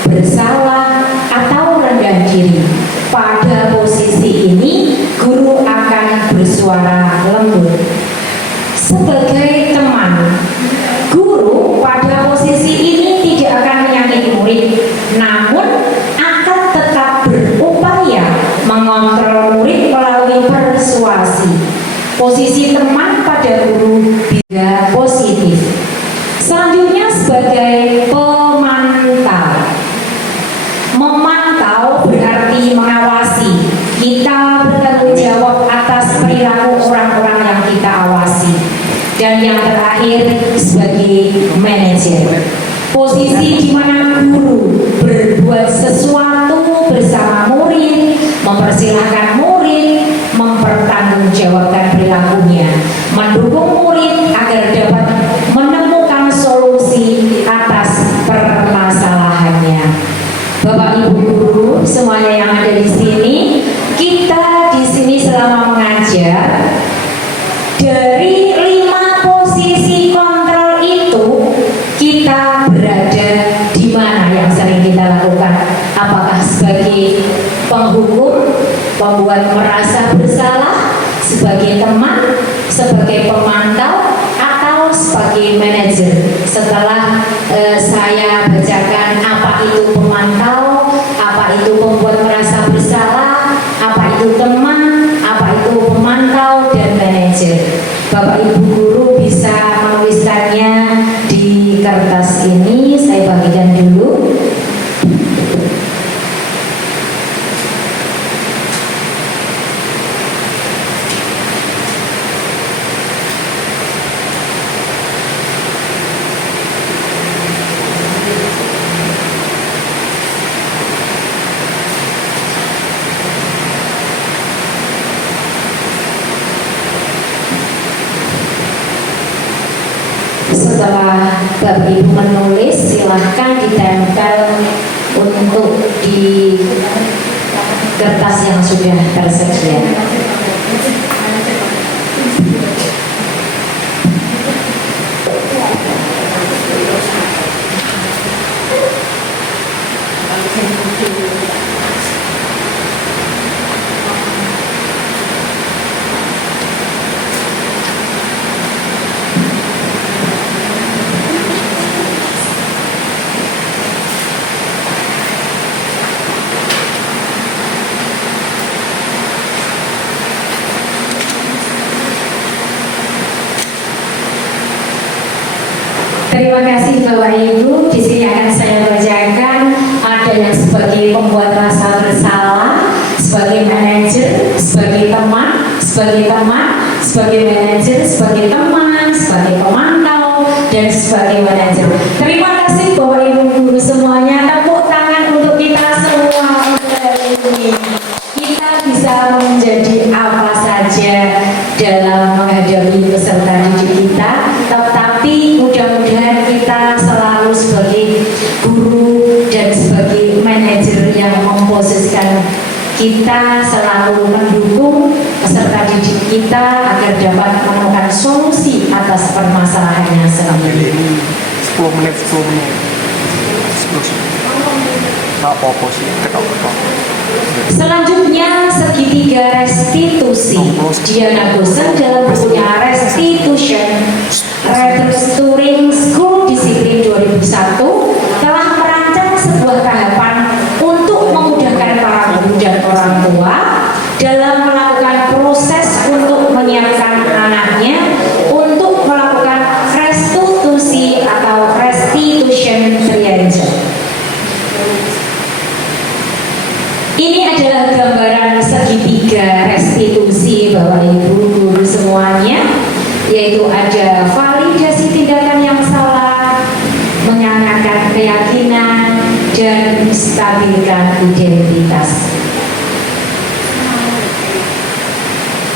bersalah, atau rendah diri. Pada posisi ini, guru akan bersuara lembut. Sebagai teman, guru pada posisi ini tidak akan menyakiti murid, namun akan tetap berupaya mengontrol murid melalui persuasi. Posisi teman pada guru juga positif. Selanjutnya sebagai pemantau. Memantau berarti mengawasi. Kita bertanggung jawab atas perilaku orang-orang yang kita awasi. Dan yang terakhir sebagai manajer. Posisi di mana guru berbuat sesuatu bersama murid, mempersilahkan murid, mempertanggungjawabkan perilakunya, mendukung murid agar dapat menemukan solusi atas permasalahannya. Bapak Ibu guru semuanya yang ada di sini, kita di sini selama mengajar dari 5 posisi kontrol itu kita berada di mana yang sering kita lakukan? Apakah sebagai penghukum, pembuat merasa bersalah, sebagai teman, sebagai pemantau, atau sebagai manajer? Setelah saya bacakan apa itu pemantau, apa itu pembuat merasa bersalah, apa itu teman, apa itu pemantau, dan manajer, Bapak Ibu guru bisa menuliskannya di kertas ini. Saya bagikan dulu. Setelah Bapak Ibu menulis, silahkan ditempel untuk di kertas yang sudah tersedia. Terima kasih Bapak Ibu. Di sini akan saya bacakan ada yang sebagai pembuat rasa bersalah, sebagai manajer, sebagai teman, sebagai manajer, sebagai teman, sebagai pemantau, sebagai manajer. Terima kasih Bapak Ibu guru semuanya. Tepuk tangan untuk kita semua untuk hari ini. Kita bisa menjadi apa saja dalam menghadapi peserta didik kita, tetapi mudah-mudahan kita selalu sebagai guru dan sebagai manajer yang memposisikan kita selalu mendukung peserta didik kita agar dapat menemukan solusi atas permasalahannya sendiri. 10 menit 10 apa sih ketok-ketok. Selanjutnya segitiga restitusi. Diana Gosen dalam bukunya Restitution Restoring School Discipline 2001 telah merancang sebuah tahapan untuk memudahkan para guru dan orang tua dalam melakukan proses untuk menyiapkan anaknya untuk melakukan restitusi atau restitution triage. Ini adalah gambaran segitiga restitusi Bapak Ibu guru semuanya, yaitu ada validasi tindakan yang salah, menyandarkan keyakinan, dan menstabilkan identitas.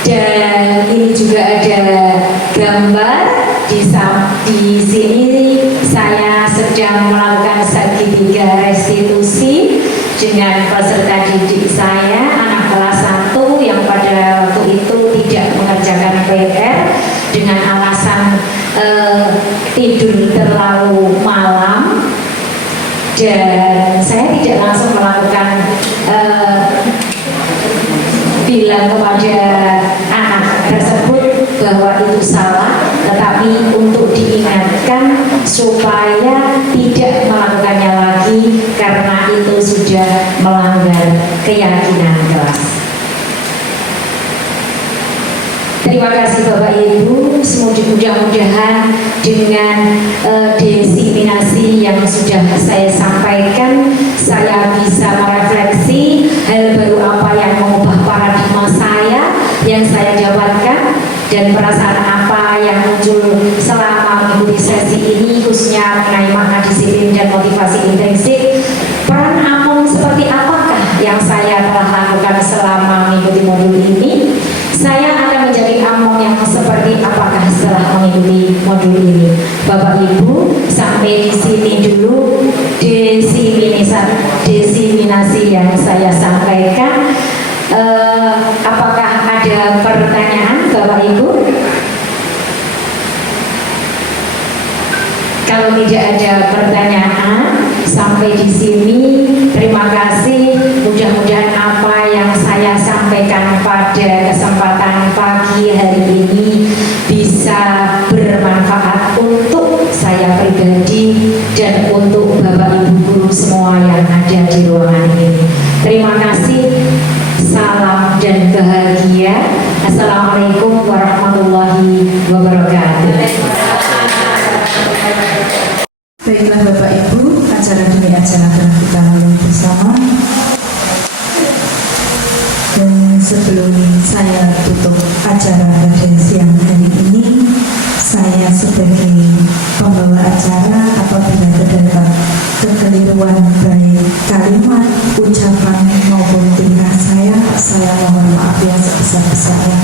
Dan ini juga ada gambar di sini saya sedang melakukan segitiga restitusi dengan peserta didik saya, anak kelas 1 yang pada waktu itu tidak mengerjakan PR dengan alasan tidur terlalu malam, dan saya tidak langsung melakukan bilang kepada anak tersebut bahwa itu salah, tetapi untuk diingatkan supaya tidak melakukannya lagi karena itu sudah melanggar keyakinan kelas. Terima kasih Bapak Ibu, mudah-mudahan dengan desiminasi yang sudah saya sampaikan, saya bisa merefleksi hal baru apa yang mengubah paradigma saya yang saya dapatkan, dan perasaan apa yang muncul selama mengikuti sesi ini, khususnya mengenai makna disiplin dan motivasi intensif. Peran AMON seperti apakah yang saya telah lakukan selama mengikuti modul ini? Saya akan menjadi AMON yang seperti apakah setelah mengikuti modul ini? Bapak Ibu, sampai di sini dulu desiminasi yang saya sampaikan. Apakah ada pertanyaan Bapak Ibu? Kalau tidak ada pertanyaan sampai di sini, terima kasih. Mudah-mudahan apa yang saya sampaikan pada kesempatan pagi hari ini bisa bermanfaat untuk saya pribadi dan untuk Bapak Ibu guru semua yang ada di ruangan ini. Terima kasih. Salam dan bahagia. Assalamualaikum warahmatullahi wabarakatuh. Baiklah Bapak Ibu, acara demi acara telah kita lalui bersama. Dan sebelum saya tutup acara pada siang hari ini, saya sebagai pembawa acara apabila terdapat kekeliruan baik kalimat, ucapan maupun tingkah saya mohon maaf yang sebesar-besarnya.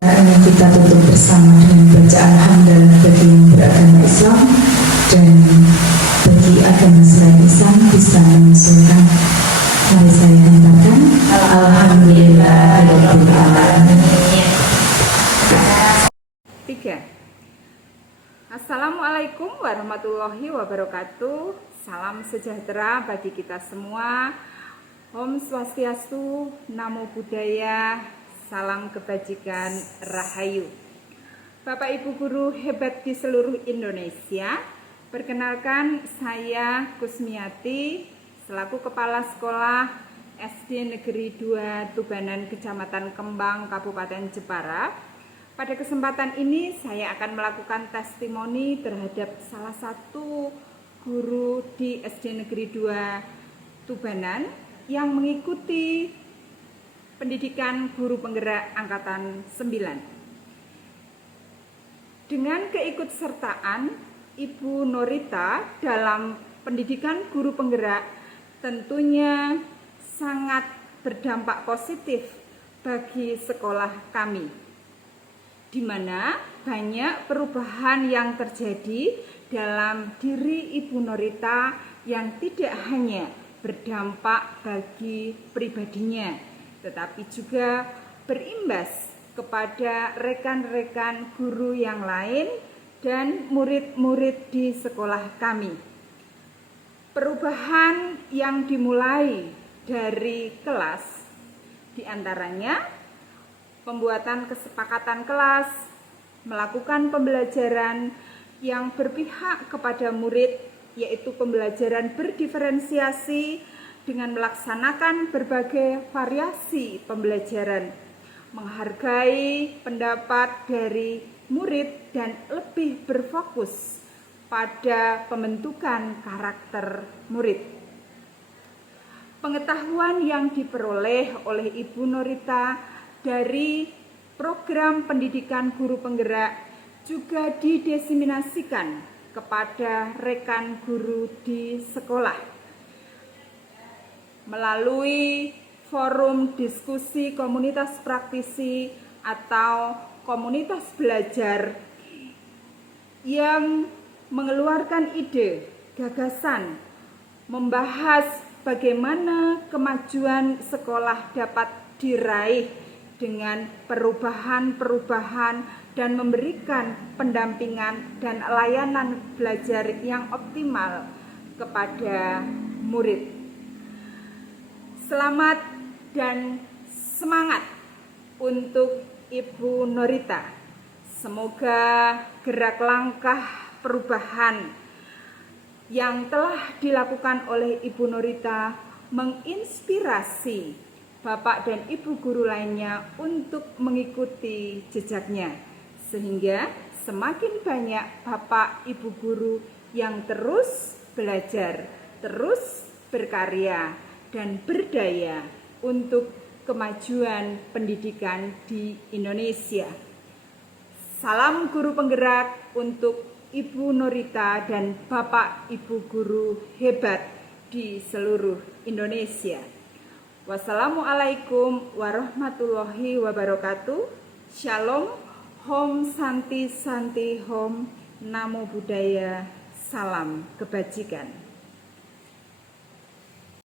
Ini kita tutup bersama dengan bacaan hamdalah bagi yang beragama Islam, dan bagi agama selain Islam bisa mengusulkan. Mari saya hantarkan. Alhamdulillahirabbil alamin. 3. Assalamualaikum warahmatullahi wabarakatuh. Salam sejahtera bagi kita semua. Om Swastiastu, Namo Buddhaya, salam kebajikan, Rahayu. Bapak Ibu guru hebat di seluruh Indonesia, perkenalkan saya Kusmiati selaku Kepala Sekolah SD Negeri 2 Tubanan, Kecamatan Kembang, Kabupaten Jepara. Pada kesempatan ini saya akan melakukan testimoni terhadap salah satu guru di SD Negeri 2 Tubanan yang mengikuti pendidikan guru penggerak angkatan 9. Dengan keikutsertaan Ibu Norita dalam pendidikan guru penggerak tentunya sangat berdampak positif bagi sekolah kami, di mana banyak perubahan yang terjadi dalam diri Ibu Norita yang tidak hanya berdampak bagi pribadinya, tetapi juga berimbas kepada rekan-rekan guru yang lain dan murid-murid di sekolah kami. Perubahan yang dimulai dari kelas, diantaranya pembuatan kesepakatan kelas, melakukan pembelajaran yang berpihak kepada murid, yaitu pembelajaran berdiferensiasi dengan melaksanakan berbagai variasi pembelajaran, menghargai pendapat dari murid dan lebih berfokus pada pembentukan karakter murid. Pengetahuan yang diperoleh oleh Ibu Norita dari program pendidikan guru penggerak juga didiseminasikan kepada rekan guru di sekolah melalui forum diskusi komunitas praktisi atau komunitas belajar yang mengeluarkan ide, gagasan, membahas bagaimana kemajuan sekolah dapat diraih dengan perubahan-perubahan dan memberikan pendampingan dan layanan belajar yang optimal kepada murid. Selamat dan semangat untuk Ibu Norita. Semoga gerak langkah perubahan yang telah dilakukan oleh Ibu Norita menginspirasi Bapak dan Ibu guru lainnya untuk mengikuti jejaknya, sehingga semakin banyak Bapak Ibu guru yang terus belajar, terus berkarya dan berdaya untuk kemajuan pendidikan di Indonesia. Salam guru penggerak untuk Ibu Norita dan Bapak Ibu guru hebat di seluruh Indonesia. Wassalamualaikum warahmatullahi wabarakatuh. Shalom, Om Santi Santi Om, Namo Buddhaya, salam kebajikan.